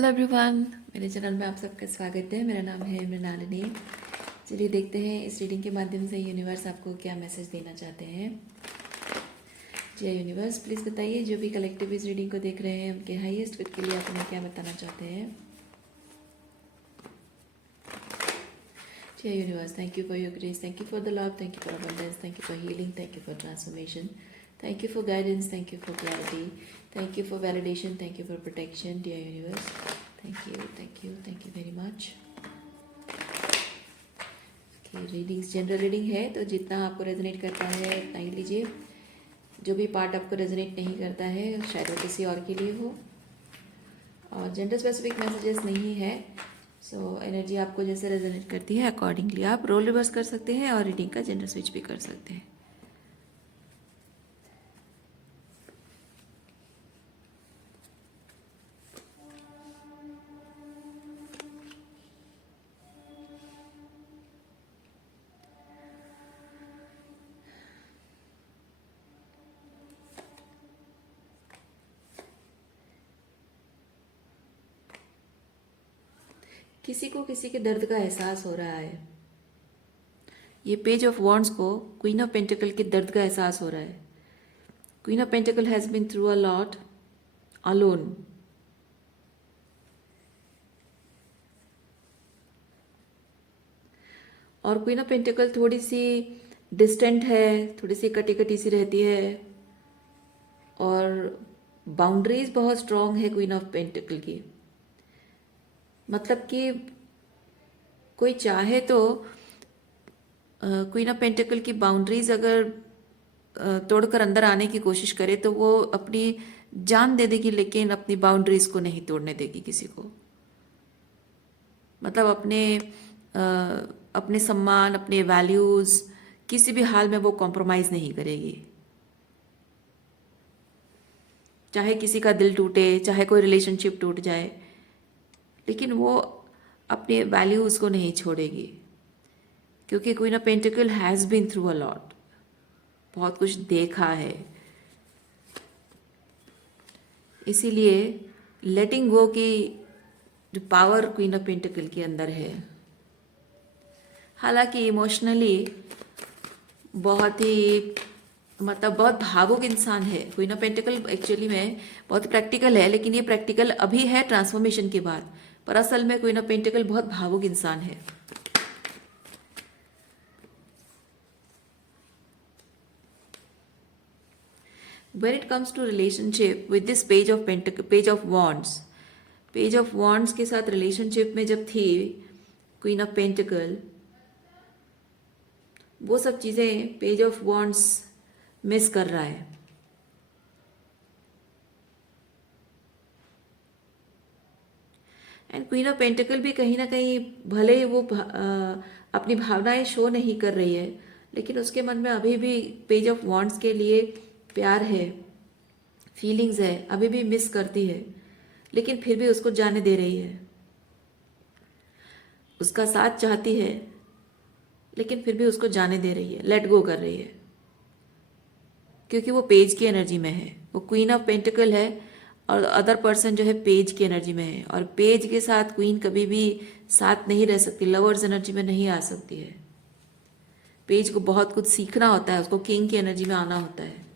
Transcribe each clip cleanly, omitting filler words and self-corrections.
Hello everyone, मेरे channel में आप सबका स्वागत है। मेरा नाम है मृणालिनी। चलिए देखते हैं इस रीडिंग के माध्यम से यूनिवर्स आपको क्या मैसेज देना चाहते हैं। जी यूनिवर्स, प्लीज़ बताइए जो भी कलेक्टिव इस रीडिंग को देख रहे हैं उनके हाईएस्ट गुड के लिए आप उन्हें क्या बताना चाहते हैं। जी universe, thank you for your grace, thank you for the love, thank you for abundance, thank you for healing, thank you for transformation, thank you for guidance, thank you for clarity, thank you for validation, thank you for protection. Dear universe, thank you very much. Readings general reading है तो जितना आपको resonate करता है उतना ही लीजिए। जो भी पार्ट आपको रेजोनेट नहीं करता है शायद वो किसी और के लिए हो, और जेंडर स्पेसिफिक मैसेजेस नहीं है। सो एनर्जी आपको जैसे रेजोनेट करती है अकॉर्डिंगली आप रोल रिवर्स कर सकते हैं और रीडिंग का जेंडर स्विच भी कर सकते हैं। किसी को किसी के दर्द का एहसास हो रहा है। ये पेज ऑफ वॉन्ड्स को क्वीन ऑफ पेंटिकल के दर्द का एहसास हो रहा है। Queen of pentacle has been through a lot alone. और क्वीन ऑफ पेंटिकल थोड़ी सी डिस्टेंट है, थोड़ी सी कटी कटी सी रहती है, और बाउंड्रीज बहुत स्ट्रांग है क्वीन ऑफ पेंटिकल की। मतलब कि कोई चाहे तो क्वीन ऑफ पेंटिकल की बाउंड्रीज अगर तोड़कर अंदर आने की कोशिश करे तो वो अपनी जान दे देगी, लेकिन अपनी बाउंड्रीज को नहीं तोड़ने देगी किसी को। मतलब अपने सम्मान, अपने वैल्यूज किसी भी हाल में वो कॉम्प्रोमाइज नहीं करेगी। चाहे किसी का दिल टूटे, चाहे कोई रिलेशनशिप टूट जाए, लेकिन वो अपने वैल्यूज को नहीं छोड़ेगी, क्योंकि queen of pentacle has been through a lot, बहुत कुछ देखा है। इसीलिए लेटिंग गो की जो पावर क्वीन ऑफ पेंटिकल के अंदर है। हालांकि इमोशनली बहुत ही मतलब बहुत भावुक इंसान है क्वीन ऑफ पेंटिकल। एक्चुअली में बहुत प्रैक्टिकल है, लेकिन ये प्रैक्टिकल अभी है ट्रांसफॉर्मेशन के बाद, पर असल में क्वीन ऑफ पेंटिकल बहुत भावुक इंसान है। When it comes to relationship with this page of wands के साथ रिलेशनशिप में जब थी क्वीन ऑफ पेंटिकल, वो सब चीजें पेज ऑफ वॉन्ड्स मिस कर रहा है। एंड क्वीन ऑफ पेंटिकल भी कहीं ना कहीं भले ही वो अपनी भावनाएं शो नहीं कर रही है, लेकिन उसके मन में अभी भी पेज ऑफ वॉन्ड्स के लिए प्यार है, फीलिंग्स है, अभी भी मिस करती है, लेकिन फिर भी उसको जाने दे रही है। उसका साथ चाहती है, लेकिन फिर भी उसको जाने दे रही है, लेट गो कर रही है, क्योंकि वो पेज की एनर्जी में है। वो क्वीन ऑफ पेंटिकल है और अदर पर्सन जो है पेज की एनर्जी में है, और पेज के साथ क्वीन कभी भी साथ नहीं रह सकती, लवर्स एनर्जी में नहीं आ सकती है। पेज को बहुत कुछ सीखना होता है, उसको किंग की एनर्जी में आना होता है।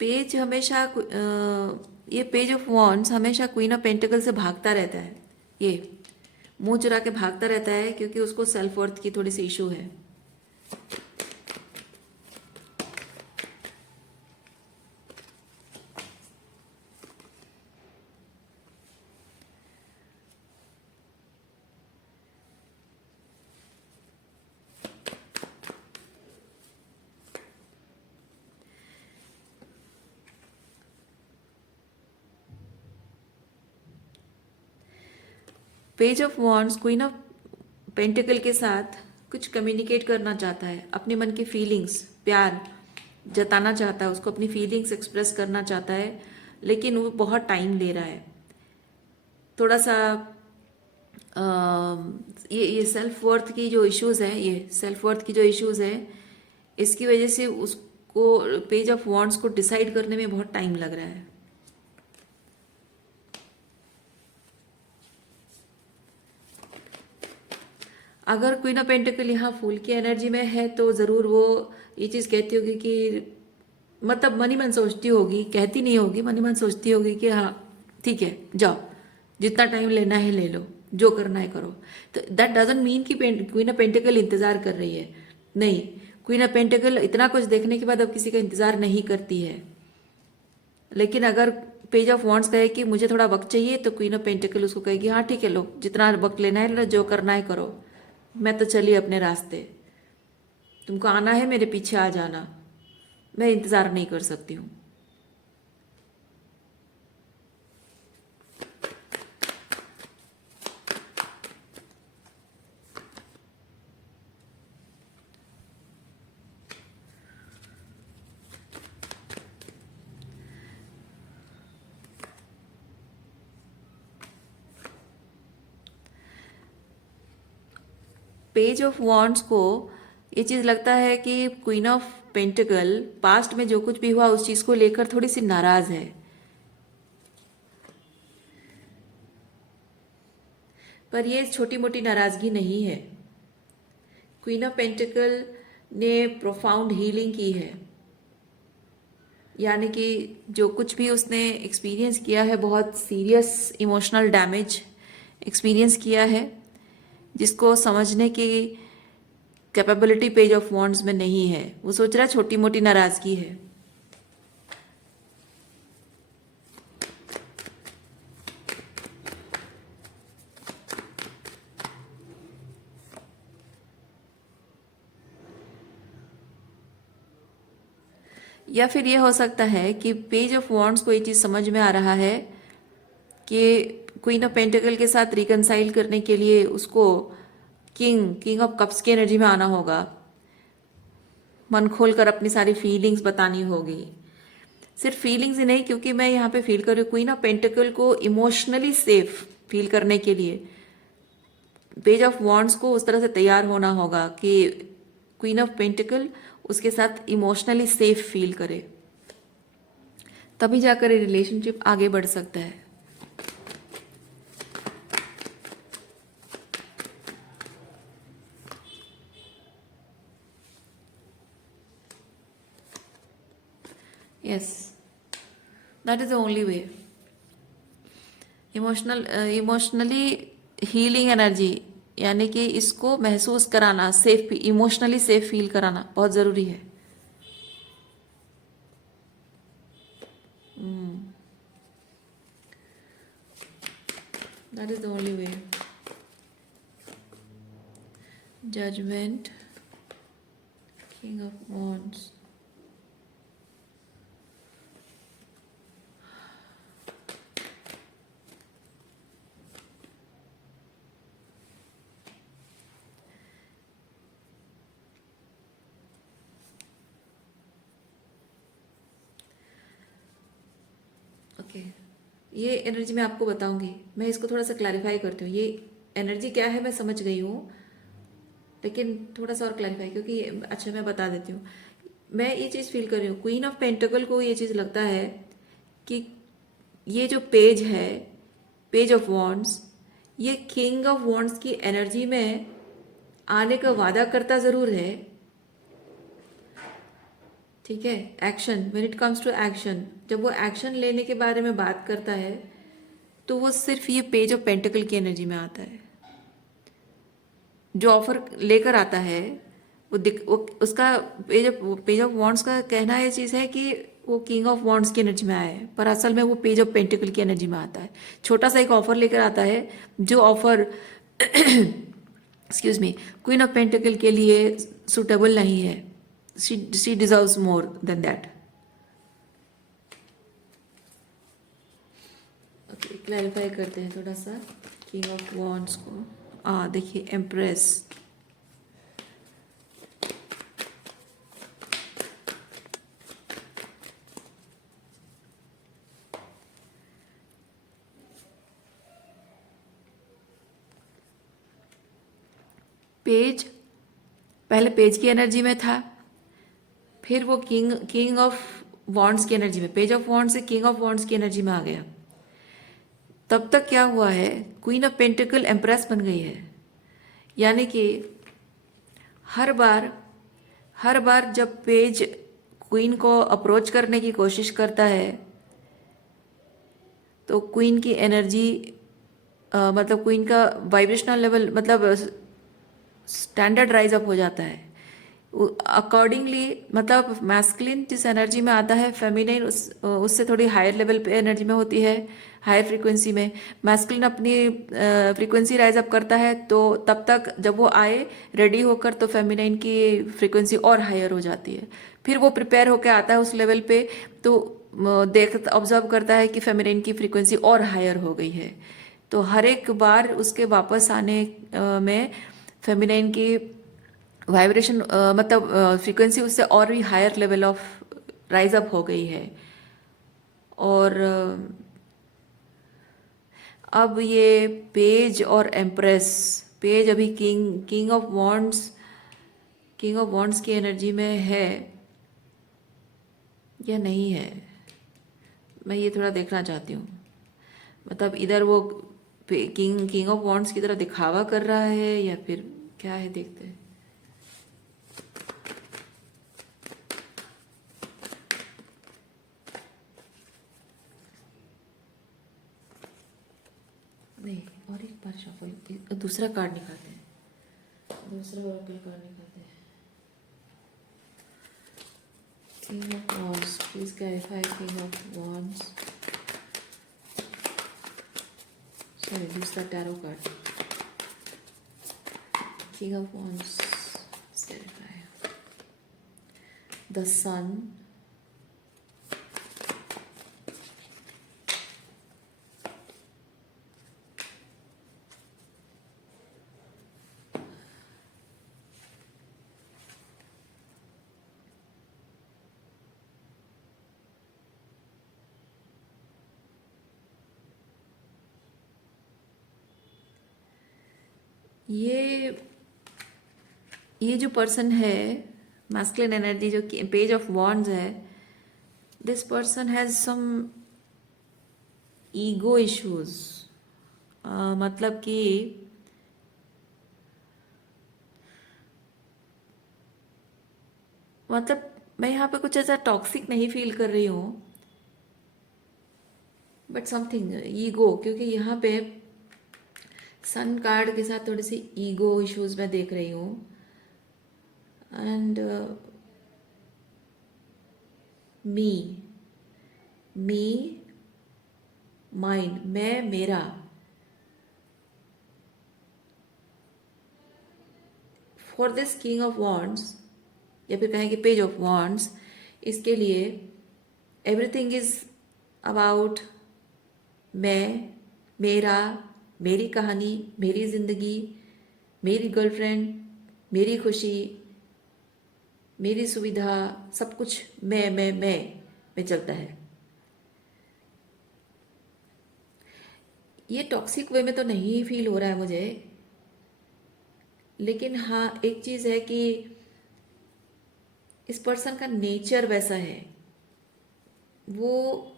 पेज हमेशा ये पेज ऑफ वॉन्ड्स हमेशा क्वीन ऑफ पेंटिकल से भागता रहता है। ये मुंह चुरा के भागता रहता है, क्योंकि उसको सेल्फ वर्थ की थोड़ी सी इशू है। Page of wands queen of pentacle के साथ कुछ कम्युनिकेट करना चाहता है, अपने मन की फीलिंग्स, प्यार जताना चाहता है, उसको अपनी फीलिंग्स एक्सप्रेस करना चाहता है, लेकिन वो बहुत टाइम ले रहा है। थोड़ा सा ये सेल्फ वर्थ की जो इश्यूज है, ये सेल्फ वर्थ की जो इश्यूज है, इसकी वजह से उसको पेज ऑफ वॉन्ड्स को डिसाइड करने में बहुत टाइम लग रहा है। अगर क्वीन ऑफ पेंटिकल यहाँ फूल की एनर्जी में है तो ज़रूर वो ये चीज़ कहती होगी कि, मतलब मन ही मन सोचती होगी, कहती नहीं होगी, मन ही मन सोचती होगी कि हाँ ठीक है, जाओ, जितना टाइम लेना है ले लो, जो करना है करो। तो दैट डजंट मीन कि क्वीन ऑफ पेंटिकल इंतज़ार कर रही है, नहीं। क्वीन ऑफ पेंटिकल इतना कुछ देखने के बाद अब किसी का इंतज़ार नहीं करती है। लेकिन अगर पेज ऑफ वॉन्ड्स कहे कि मुझे थोड़ा वक्त चाहिए, तो क्वीन ऑफ पेंटिकल उसको कहेगी हाँ ठीक है, लो जितना वक्त लेना है लो, जो करना है करो, मैं तो चली अपने रास्ते, तुमको आना है मेरे पीछे आ जाना, मैं इंतज़ार नहीं कर सकती हूँ। पेज ऑफ वॉन्ड्स को ये चीज़ लगता है कि क्वीन ऑफ पेंटिकल पास्ट में जो कुछ भी हुआ उस चीज़ को लेकर थोड़ी सी नाराज है। पर ये छोटी मोटी नाराजगी नहीं है। क्वीन ऑफ पेंटिकल ने प्रोफाउंड हीलिंग की है, यानी कि जो कुछ भी उसने एक्सपीरियंस किया है, बहुत सीरियस इमोशनल डैमेज एक्सपीरियंस किया है, जिसको समझने की कैपेबिलिटी पेज ऑफ वॉन्ड्स में नहीं है। वो सोच रहा है छोटी मोटी नाराजगी है। या फिर ये हो सकता है कि पेज ऑफ वॉन्ड्स को ये चीज़ समझ में आ रहा है कि क्वीन ऑफ पेंटिकल के साथ रिकनसाइल करने के लिए उसको किंग ऑफ कप्स की एनर्जी में आना होगा, मन खोल कर अपनी सारी फीलिंग्स बतानी होगी। सिर्फ फीलिंग्स ही नहीं, क्योंकि मैं यहाँ पे फील कर रही हूँ क्वीन ऑफ पेंटिकल को इमोशनली सेफ फील करने के लिए पेज ऑफ वॉन्ड्स को उस तरह से तैयार होना होगा कि क्वीन ऑफ पेंटिकल उसके साथ इमोशनली सेफ फील करे, तभी जाकर ये रिलेशनशिप आगे बढ़ सकता है। Yes, that is the only way. Emotionally healing energy, यानी कि इसको महसूस कराना, सेफ, इमोशनली सेफ फील कराना बहुत ज़रूरी है। That is the only way. Judgement, king of wands, okay. ये एनर्जी मैं आपको बताऊंगी, मैं इसको थोड़ा सा क्लैरिफाई करती हूँ। ये एनर्जी क्या है मैं समझ गई हूँ, लेकिन थोड़ा सा और क्लैरिफाई, क्योंकि अच्छा मैं बता देती हूँ। मैं ये चीज़ फील कर रही हूँ, क्वीन ऑफ पेंटिकल को ये चीज़ लगता है कि ये जो पेज है, पेज ऑफ वॉन्ड्स, ये किंग ऑफ वॉन्ड्स की एनर्जी में आने का वादा करता ज़रूर है, ठीक है। Action, when it comes to action, जब वो एक्शन लेने के बारे में बात करता है तो वो सिर्फ ये पेज ऑफ पेंटिकल की एनर्जी में आता है। जो ऑफर लेकर आता है वो उसका पेज ऑफ वॉन्ड्स का कहना ये चीज़ है कि वो किंग ऑफ वॉन्ड्स की एनर्जी में आया है, पर असल में वो पेज ऑफ पेंटिकल की एनर्जी में आता है। छोटा सा एक ऑफर लेकर आता है, जो offer excuse me, queen of pentacle के लिए सुटेबल नहीं है। She deserves more than that. Okay, clarify करते हैं थोड़ा सा किंग ऑफ वॉन्ड्स को। देखिए, एम्प्रेस, पेज पहले पेज की एनर्जी में था, फिर वो किंग ऑफ वॉन्ड्स की एनर्जी में, पेज ऑफ वॉन्ड्स से किंग ऑफ वॉन्ड्स की एनर्जी में आ गया। तब तक क्या हुआ है, क्वीन ऑफ पेंटिकल एम्प्रेस बन गई है। यानी कि हर बार जब पेज क्वीन को अप्रोच करने की कोशिश करता है तो क्वीन की एनर्जी मतलब क्वीन का वाइब्रेशनल लेवल मतलब स्टैंडर्ड राइज अप हो जाता है। अकॉर्डिंगली मतलब मैस्कुलिन जिस एनर्जी में आता है, फेमिनिन उससे थोड़ी हायर लेवल पे एनर्जी में होती है, हायर फ्रीक्वेंसी में। मैस्कुलिन अपनी फ्रीक्वेंसी राइज अप करता है, तो तब तक जब वो आए रेडी होकर तो फेमिनिन की फ्रीक्वेंसी और हायर हो जाती है। फिर वो प्रिपेयर होकर आता है उस लेवल पे, तो देख ऑब्जर्व करता है कि फेमिनिन की फ्रीक्वेंसी और हायर हो गई है। तो हर एक बार उसके वापस आने में फेमिनिन की वाइब्रेशन मतलब फ्रीक्वेंसी उससे और भी higher level of rise up हो गई है। और अब ये पेज और एम्प्रेस, पेज अभी किंग ऑफ वॉन्ड्स की एनर्जी में है या नहीं है, मैं ये थोड़ा देखना चाहती हूँ। मतलब इधर वो किंग ऑफ वॉन्ड्स की तरह दिखावा कर रहा है या फिर क्या है, देखते हैं। नहीं, और एक बार शफल दूसरा कार्ड निकालते हैं, दूसरा ओरेकल कार्ड निकालते हैं। King of wands, please clarify king of wands. Sorry, दूसरा tarot card, king of wands, clarify the sun, ये जो पर्सन है, मैस्कुलिन एनर्जी जो पेज ऑफ वॉन्ड्स है, this person has some ego issues. मतलब कि मतलब मैं यहाँ पे कुछ ऐसा टॉक्सिक नहीं फील कर रही हूँ, बट समथिंग ईगो, क्योंकि यहाँ पे सन कार्ड के साथ थोड़ी सी ईगो इश्यूज मैं देख रही हूँ। एंड मी मी माइन, मैं मेरा, for this king of wands या फिर कहें कि पेज ऑफ वॉन्ड्स, इसके लिए एवरीथिंग इज अबाउट मैं, मेरा, मेरी कहानी, मेरी जिंदगी, मेरी गर्लफ्रेंड, मेरी खुशी, मेरी सुविधा, सब कुछ मैं में चलता है। ये टॉक्सिक वे में तो नहीं फील हो रहा है मुझे, लेकिन हाँ एक चीज़ है कि इस पर्सन का नेचर वैसा है, वो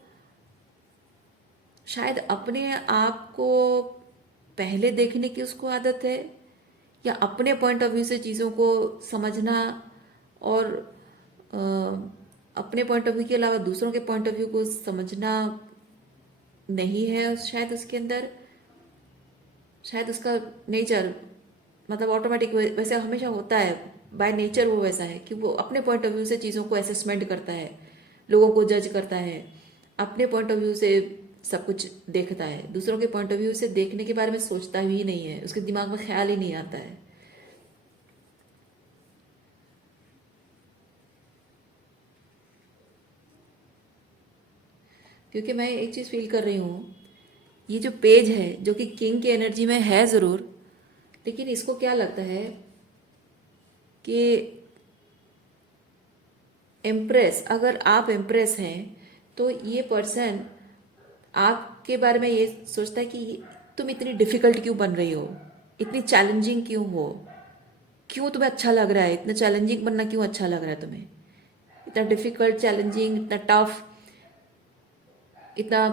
शायद अपने आप को पहले देखने की उसको आदत है, या अपने पॉइंट ऑफ व्यू से चीज़ों को समझना, और अ, अपने पॉइंट ऑफ व्यू के अलावा दूसरों के पॉइंट ऑफ व्यू को समझना नहीं है शायद उसके अंदर। शायद उसका नेचर मतलब ऑटोमेटिक वैसे हमेशा होता है, बाय नेचर वो वैसा है कि वो अपने पॉइंट ऑफ व्यू से चीज़ों को असेसमेंट करता है, लोगों को जज करता है, अपने पॉइंट ऑफ व्यू से सब कुछ देखता है, दूसरों के पॉइंट ऑफ व्यू से देखने के बारे में सोचता ही नहीं है, उसके दिमाग में ख्याल ही नहीं आता है। क्योंकि मैं एक चीज़ फील कर रही हूँ, ये जो पेज है जो कि किंग की एनर्जी में है ज़रूर, लेकिन इसको क्या लगता है कि एम्प्रेस, अगर आप एम्प्रेस हैं तो ये पर्सन आपके बारे में ये सोचता है कि तुम इतनी डिफ़िकल्ट क्यों बन रही हो, इतनी चैलेंजिंग क्यों हो, क्यों तुम्हें अच्छा लग रहा है, इतना चैलेंजिंग बनना क्यों अच्छा लग रहा है तुम्हें, इतना डिफिकल्ट, चैलेंजिंग, इतना टफ, इतना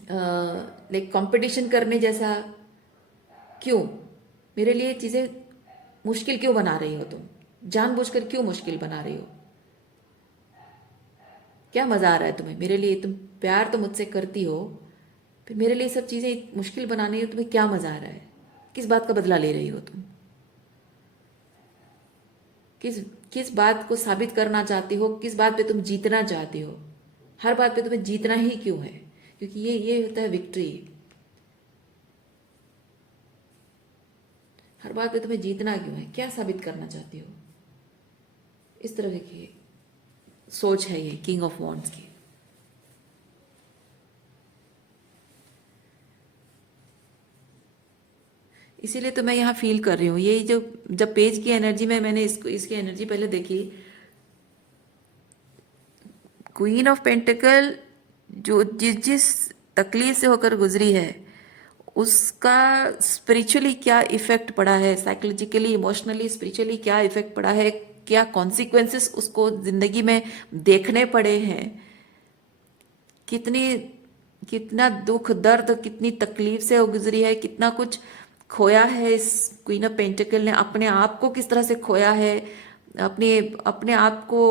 लाइक कंपटीशन करने जैसा क्यों, मेरे लिए चीज़ें मुश्किल क्यों बना रही हो तुम, जानबूझकर क्यों मुश्किल बना रही हो, क्या मज़ा आ रहा है तुम्हें मेरे लिए, तुम प्यार तो मुझसे करती हो, फिर मेरे लिए सब चीज़ें मुश्किल बनाने में तुम्हें क्या मज़ा आ रहा है, किस बात का बदला ले रही हो तुम, किस किस बात को साबित करना चाहती हो, किस बात पे तुम जीतना चाहती हो, हर बात पे तुम्हें जीतना ही क्यों है, क्योंकि ये होता है विक्ट्री, हर बात पे तुम्हें जीतना क्यों है, क्या साबित करना चाहती हो, इस तरह की सोच है ये किंग ऑफ वॉन्ड्स की। इसीलिए तो मैं यहाँ फील कर रही हूँ ये जो, जब पेज की एनर्जी में मैंने इसकी एनर्जी पहले देखी, क्वीन ऑफ पेंटिकल जो जिस जिस तकलीफ से होकर गुजरी है उसका स्पिरिचुअली क्या इफेक्ट पड़ा है, साइकोलॉजिकली, इमोशनली, स्पिरिचुअली क्या इफेक्ट पड़ा है, क्या कॉन्सिक्वेंसेस उसको जिंदगी में देखने पड़े हैं, कितनी कितना दुख दर्द, कितनी तकलीफ से वो गुजरी है, कितना कुछ खोया है इस क्वीन ऑफ पेंटिकल ने, अपने आप को किस तरह से खोया है, अपने अपने आप को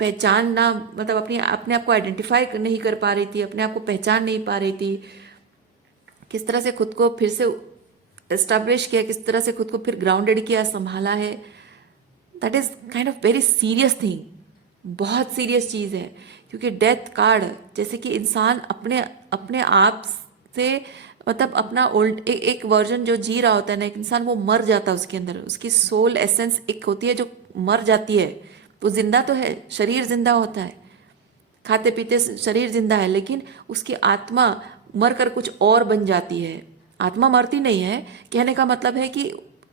पहचानना, मतलब अपने अपने आप को आइडेंटिफाई नहीं कर पा रही थी, अपने आप को पहचान नहीं पा रही थी, किस तरह से खुद को फिर से एस्टेब्लिश किया, किस तरह से खुद को फिर ग्राउंडेड किया, संभाला है। That is kind of very serious thing, बहुत सीरियस चीज़ है, क्योंकि डेथ कार्ड जैसे कि इंसान अपने अपने आप से, मतलब अपना ओल्ड एक वर्जन जो जी रहा होता है ना एक इंसान, वो मर जाता है उसके अंदर, उसकी सोल एसेंस एक होती है जो मर जाती है, वो जिंदा तो है, शरीर जिंदा होता है, खाते पीते शरीर जिंदा है, लेकिन उसकी आत्मा मर कर कुछ और बन जाती है, आत्मा मरती नहीं है, कहने का मतलब है कि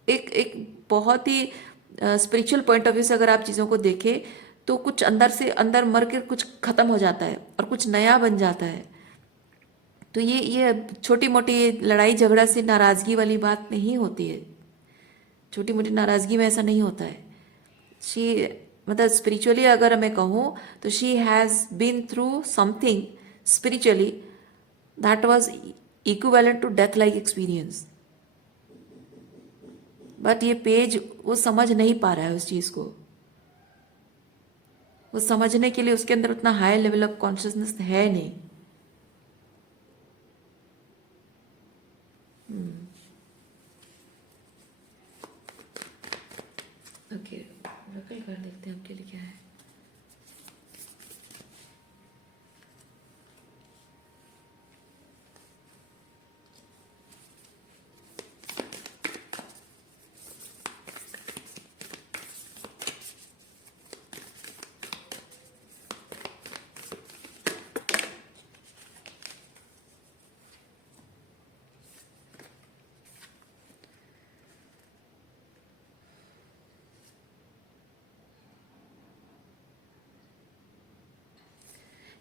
एक एक बहुत ही स्पिरिचुअल पॉइंट ऑफ व्यू से अगर आप चीज़ों को देखें तो कुछ अंदर से अंदर मर के कुछ खत्म हो जाता है और कुछ नया बन जाता है। तो ये छोटी मोटी लड़ाई झगड़ा से नाराज़गी वाली बात नहीं होती है, छोटी मोटी नाराज़गी में ऐसा नहीं होता है। शी, मतलब स्पिरिचुअली अगर मैं कहूँ तो she has been through something spiritually that was equivalent to death like experience, but ये पेज वो समझ नहीं पा रहा है उस चीज़ को, वो समझने के लिए उसके अंदर उतना हाई लेवल ऑफ कॉन्शियसनेस है नहीं। ओके, रकल कर देखते हैं आपके लिए क्या है।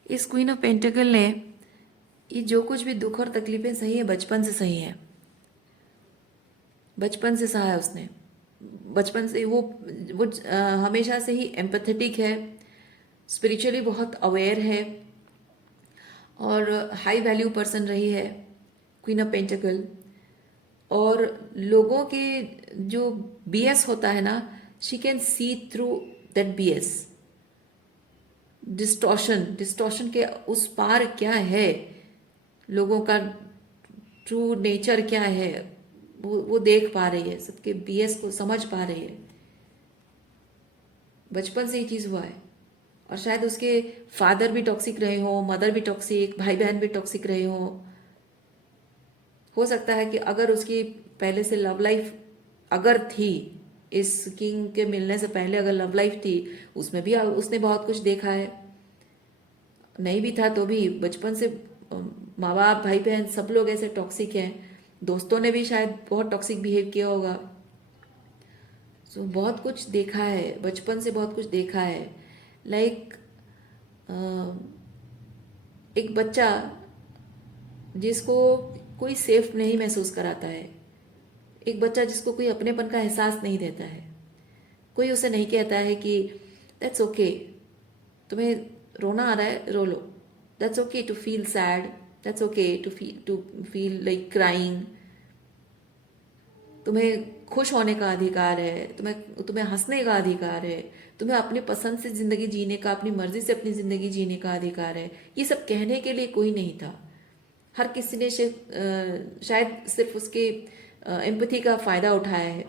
इस क्वीन ऑफ पेंटिकल ने ये जो कुछ भी दुख और तकलीफें सही है बचपन से सही है, बचपन से सहा है उसने, बचपन से वो हमेशा से ही एम्पैथेटिक है, स्पिरिचुअली बहुत अवेयर है और हाई वैल्यू पर्सन रही है क्वीन ऑफ पेंटिकल। और लोगों के जो बीएस होता है ना, she can see through that BS, distortion, distortion के उस पार क्या है, लोगों का ट्रू नेचर क्या है, वो देख पा रही है, सबके बीएस को समझ पा रही है, बचपन से ही चीज़ हुआ है। और शायद उसके फादर भी टॉक्सिक रहे हो, मदर भी टॉक्सिक, भाई बहन भी टॉक्सिक रहे हो सकता है कि अगर उसकी पहले से लव लाइफ अगर थी, इस किंग के मिलने से पहले अगर लव लाइफ थी, उसमें भी उसने बहुत कुछ देखा है, नहीं भी था तो भी बचपन से माँ बाप भाई बहन सब लोग ऐसे टॉक्सिक हैं, दोस्तों ने भी शायद बहुत टॉक्सिक बिहेव किया होगा। सो बहुत कुछ देखा है, बचपन से बहुत कुछ देखा है। लाइक एक बच्चा जिसको कोई सेफ नहीं महसूस कराता है, एक बच्चा जिसको कोई अपनेपन का एहसास नहीं देता है, कोई उसे नहीं कहता है कि दैट्स ओके, तुम्हें रोना आ रहा है रो लो, that's okay to feel sad, that's okay to feel like crying, तुम्हें खुश होने का अधिकार है, तुम्हें हंसने का अधिकार है, तुम्हें अपनी पसंद से ज़िंदगी जीने का, अपनी मर्जी से अपनी ज़िंदगी जीने का अधिकार है। ये सब कहने के लिए कोई नहीं था। हर किसी ने शायद सिर्फ उसके एम्पैथी का फ़ायदा उठाया है,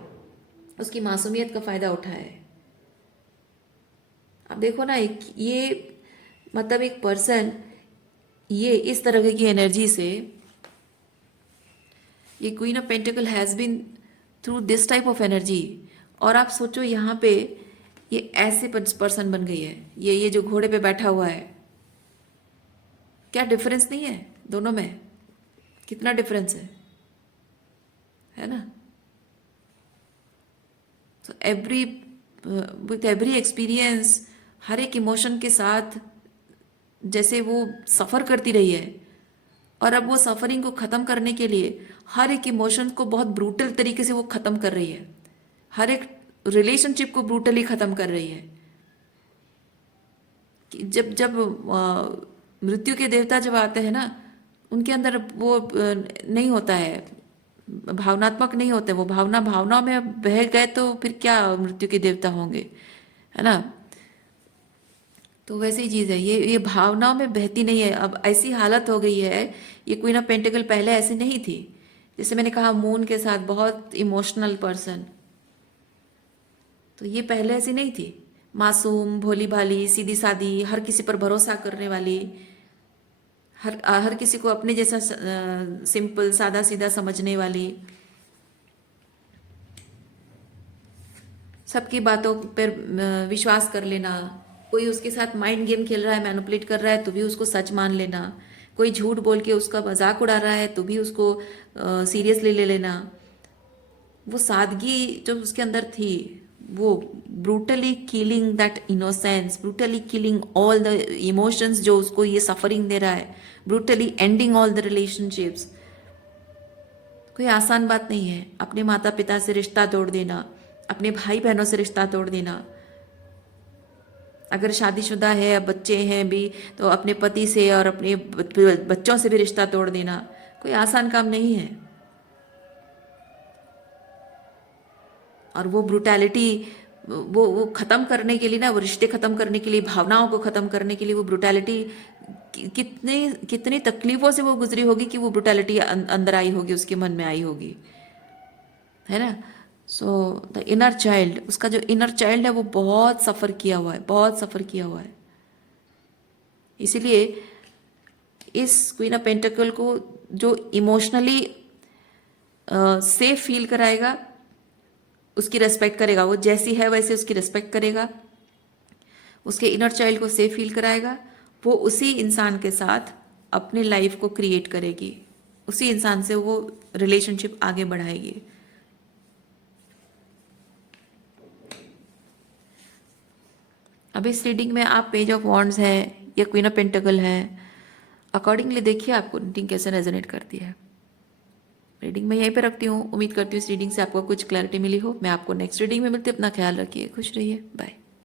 उसकी मासूमियत का फ़ायदा उठाया है। अब देखो ना, ये मतलब एक पर्सन ये इस तरह की एनर्जी से, ये queen of pentacle has been through this type of energy, और आप सोचो यहाँ पे ये ऐसे पर्सन बन गई है, ये जो घोड़े पे बैठा हुआ है, क्या डिफरेंस नहीं है दोनों में? कितना डिफरेंस है ना? तो विथ एवरी एक्सपीरियंस, हर एक इमोशन के साथ जैसे वो सफ़र करती रही है, और अब वो सफरिंग को ख़त्म करने के लिए हर एक इमोशन को बहुत ब्रूटल तरीके से वो ख़त्म कर रही है, हर एक रिलेशनशिप को ब्रूटली ख़त्म कर रही है। कि जब जब मृत्यु के देवता जब आते हैं ना, उनके अंदर वो नहीं होता है, भावनात्मक नहीं होते, वो भावनाओं में बह गए तो फिर क्या मृत्यु के देवता होंगे, है ना? तो वैसी ही चीज़ है, ये भावनाओं में बहती नहीं है। अब ऐसी हालत हो गई है, ये क्वीन ऑफ पेंटिकल पहले ऐसी नहीं थी। जैसे मैंने कहा मून के साथ बहुत इमोशनल पर्सन, तो ये पहले ऐसी नहीं थी। मासूम, भोली भाली, सीधी सादी, हर किसी पर भरोसा करने वाली, हर किसी को अपने जैसा सिंपल सादा सीधा समझने वाली, सबकी बातों पर विश्वास कर लेना। कोई उसके साथ माइंड गेम खेल रहा है, मैनिपुलेट कर रहा है, तो भी उसको सच मान लेना। कोई झूठ बोल के उसका मजाक उड़ा रहा है तो भी उसको सीरियसली ले लेना। वो सादगी जो उसके अंदर थी, वो brutally killing that innocence, brutally killing all the emotions जो उसको ये सफरिंग दे रहा है, brutally ending all the relationships. कोई आसान बात नहीं है अपने माता पिता से रिश्ता तोड़ देना, अपने भाई बहनों से रिश्ता तोड़ देना। अगर शादीशुदा है, बच्चे हैं भी, तो अपने पति से और अपने बच्चों से भी रिश्ता तोड़ देना कोई आसान काम नहीं है। और वो ब्रुटैलिटी, वो ख़त्म करने के लिए ना, वो रिश्ते ख़त्म करने के लिए, भावनाओं को ख़त्म करने के लिए, वो ब्रुटैलिटी कितनी कितनी तकलीफ़ों से वो गुजरी होगी कि वो ब्रुटैलिटी अंदर आई होगी, उसके मन में आई होगी, है ना? सो द इनर चाइल्ड, उसका जो इनर चाइल्ड है वो बहुत सफ़र किया हुआ है, बहुत सफ़र किया हुआ है। इसीलिए इस क्वीन ऑफ पेंटिकल को जो इमोशनली सेफ फील कराएगा, उसकी रेस्पेक्ट करेगा, वो जैसी है वैसे उसकी रेस्पेक्ट करेगा, उसके इनर चाइल्ड को सेफ फील कराएगा, वो उसी इंसान के साथ अपनी लाइफ को क्रिएट करेगी, उसी इंसान से वो रिलेशनशिप आगे बढ़ाएगी। अब इस रीडिंग में आप पेज ऑफ वॉन्ड्स है या क्वीन ऑफ पेंटिकल है, अकॉर्डिंगली देखिए आपको रीडिंग कैसे रेजोनेट करती है। रीडिंग मैं यहीं पे रखती हूँ। उम्मीद करती हूँ इस रीडिंग से आपको कुछ क्लैरिटी मिली हो। मैं आपको नेक्स्ट रीडिंग में मिलती हूँ। अपना ख्याल रखिए, खुश रहिए, बाय।